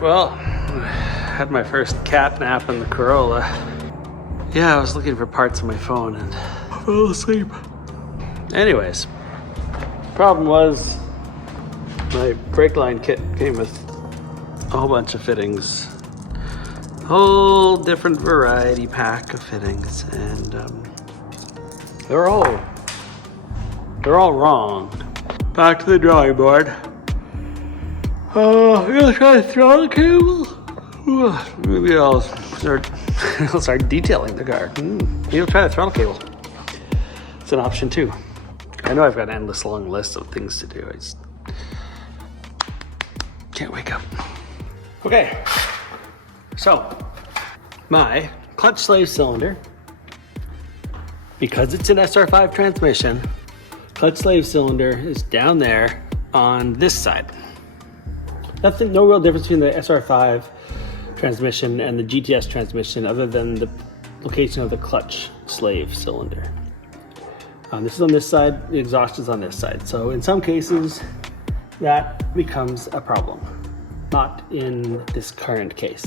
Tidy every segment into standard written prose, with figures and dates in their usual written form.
Alright, well, had my first cat nap in the Corolla. Yeah, I was looking for parts on my phone and fell asleep. Anyways, problem was my brake line kit came with a whole bunch of fittings. Whole different variety pack of fittings, and they're all wrong. Back to the drawing board. I'm gonna try the throttle cable. Maybe I'll start detailing the car. Maybe I'll try the throttle cable. It's an option too. I know I've got an endless long list of things to do. I just can't wake up. Okay, so my clutch slave cylinder, because it's an SR5 transmission, clutch slave cylinder is down there on this side. Nothing, no real difference between the SR5 transmission and the GTS transmission other than the location of the clutch slave cylinder. This is on this side, the exhaust is on this side. So in some cases, that becomes a problem. Not in this current case,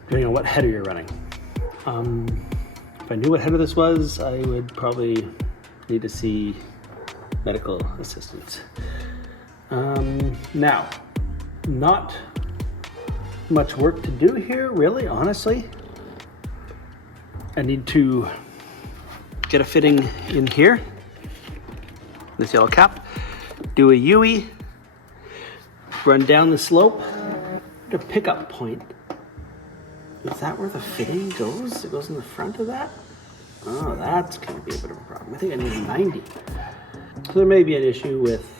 depending on what header you're running. If I knew what header this was, I would probably need to see medical assistance. Now, not much work to do here, really, honestly. I need to get a fitting in here, this yellow cap, do a UE, run down the slope to pickup point. Is that where the fitting goes? It goes in the front of that? Oh, that's gonna be a bit of a problem. I think I need a 90. So there may be an issue with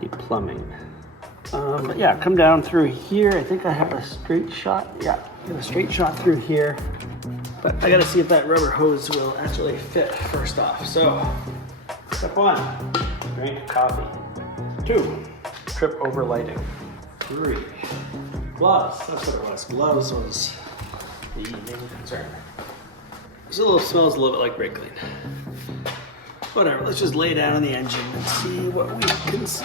the plumbing. But yeah, come down through here. I think I have a straight shot. Yeah, get a straight shot through here. But I gotta see if that rubber hose will actually fit first off. So, step 1, drink coffee. 2, trip over lighting. 3, gloves. That's what it was. Gloves was the main concern. This little smells a little bit like brake clean. Whatever, let's just lay down on the engine and see what we can see.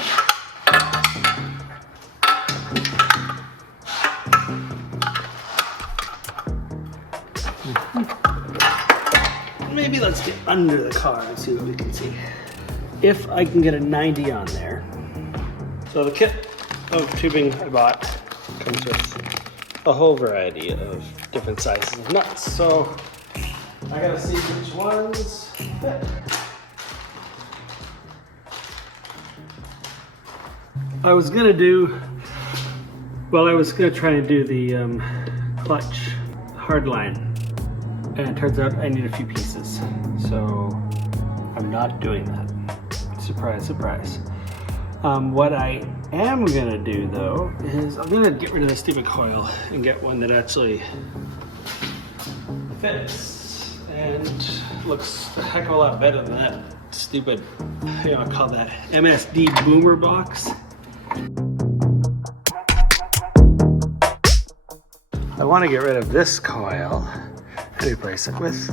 Maybe let's get under the car and see what we can see. If I can get a 90 on there. So the kit of tubing I bought comes with a whole variety of different sizes of nuts. So I gotta see which ones fit. I was gonna try and do the clutch hardline, and it turns out I need a few pieces. So I'm not doing that. Surprise, surprise. What I am gonna do though is I'm gonna get rid of this stupid coil and get one that actually fits and looks a heck of a lot better than that stupid, I call that MSD boomer box. I want to get rid of this coil and replace it with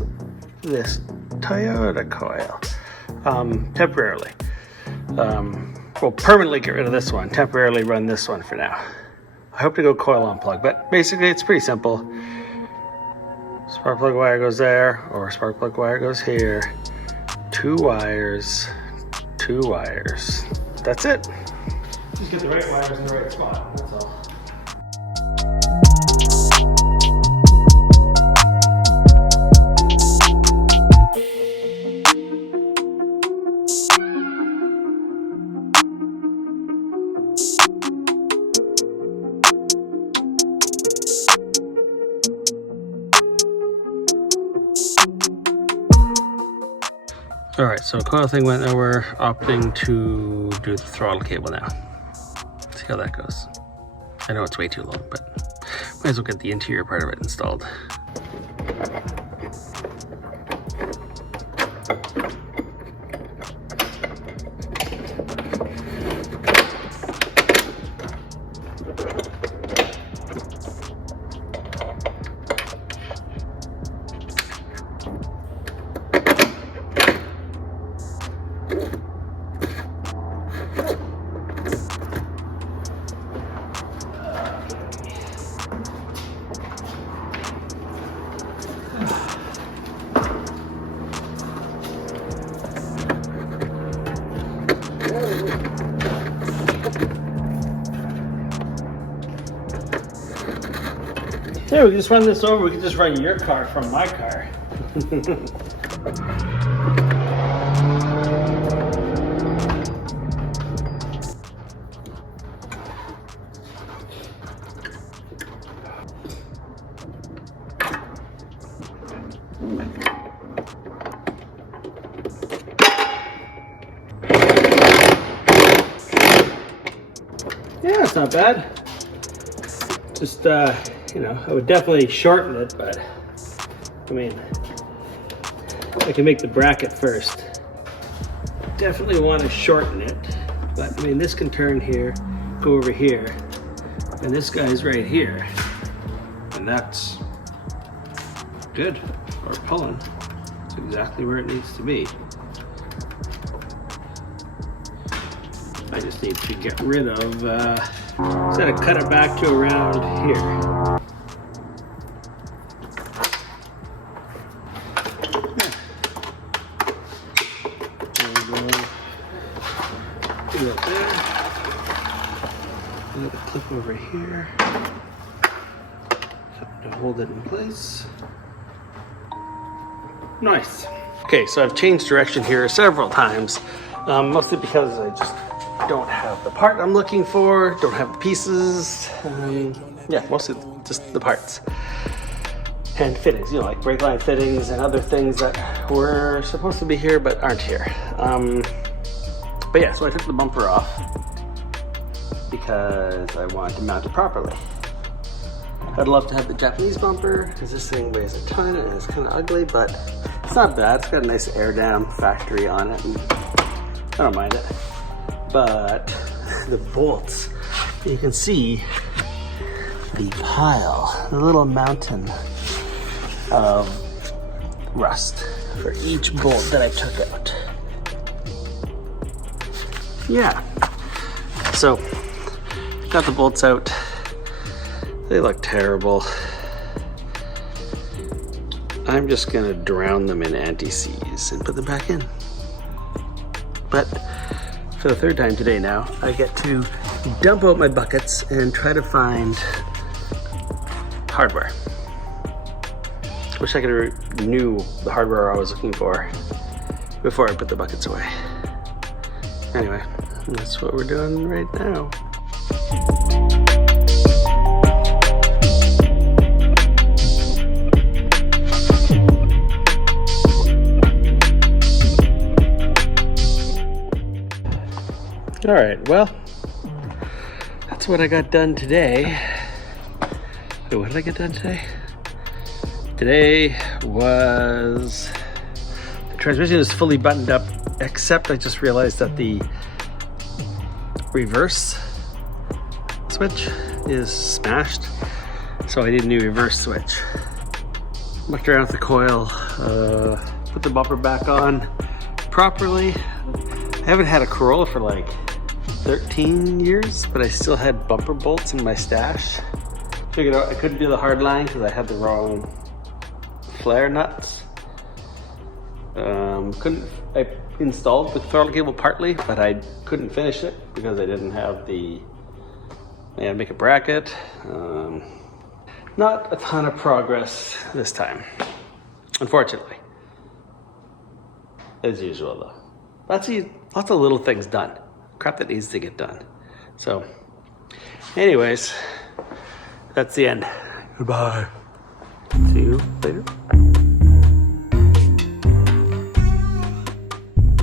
this Toyota coil, temporarily. We'll permanently get rid of this one, temporarily run this one for now. I hope to go coil on plug, but basically it's pretty simple. Spark plug wire goes there, or spark plug wire goes here. 2 wires, 2 wires. That's it. Just get the right wires in the right spot, that's all. All right, so coil thing went over, opting to do the throttle cable now. See how that goes. I know it's way too long, but might as well get the interior part of it installed. Hey, we can just run this over. We can just run your car from my car. Yeah, it's not bad. Just, you know, I would definitely shorten it, but I mean, I can make the bracket first. Definitely want to shorten it, but I mean, this can turn here, go over here, and this guy's right here, and that's good, or pulling. It's exactly where it needs to be. I just need to get rid of, instead of cut it back to around here. Do that there. Another clip over here. Something to hold it in place. Nice. Okay, so I've changed direction here several times, mostly because I just don't have the part I'm looking for, don't have the pieces. Yeah, mostly just the parts and fittings, you know, like brake line fittings and other things that were supposed to be here but aren't here. But yeah, so I took the bumper off because I wanted to mount it properly. I'd love to have the Japanese bumper because this thing weighs a ton and it's kind of ugly, but it's not bad. It's got a nice air dam factory on it and I don't mind it. But the bolts, you can see the pile, the little mountain of rust for each bolt that I took out. Yeah, so got the bolts out. They look terrible. I'm just gonna drown them in anti-seize and put them back in. But for the third time today now, I get to dump out my buckets and try to find hardware. Wish I could knew the hardware I was looking for before I put the buckets away. Anyway, that's what we're doing right now. All right, well, that's what I got done today. Wait, what did I get done today? Today was, the transmission is fully buttoned up, except I just realized that the reverse switch is smashed. So I need a new reverse switch. Mucked around with the coil, put the bumper back on properly. I haven't had a Corolla for like 13 years, but I still had bumper bolts in my stash. Figured out I couldn't do the hard line because I had the wrong flare nuts. I installed the throttle cable partly, but I couldn't finish it because I didn't have the, I had to make a bracket. Not a ton of progress this time, unfortunately. As usual though. Lots of little things done. Crap that needs to get done. So, anyways, that's the end. Goodbye. See you later.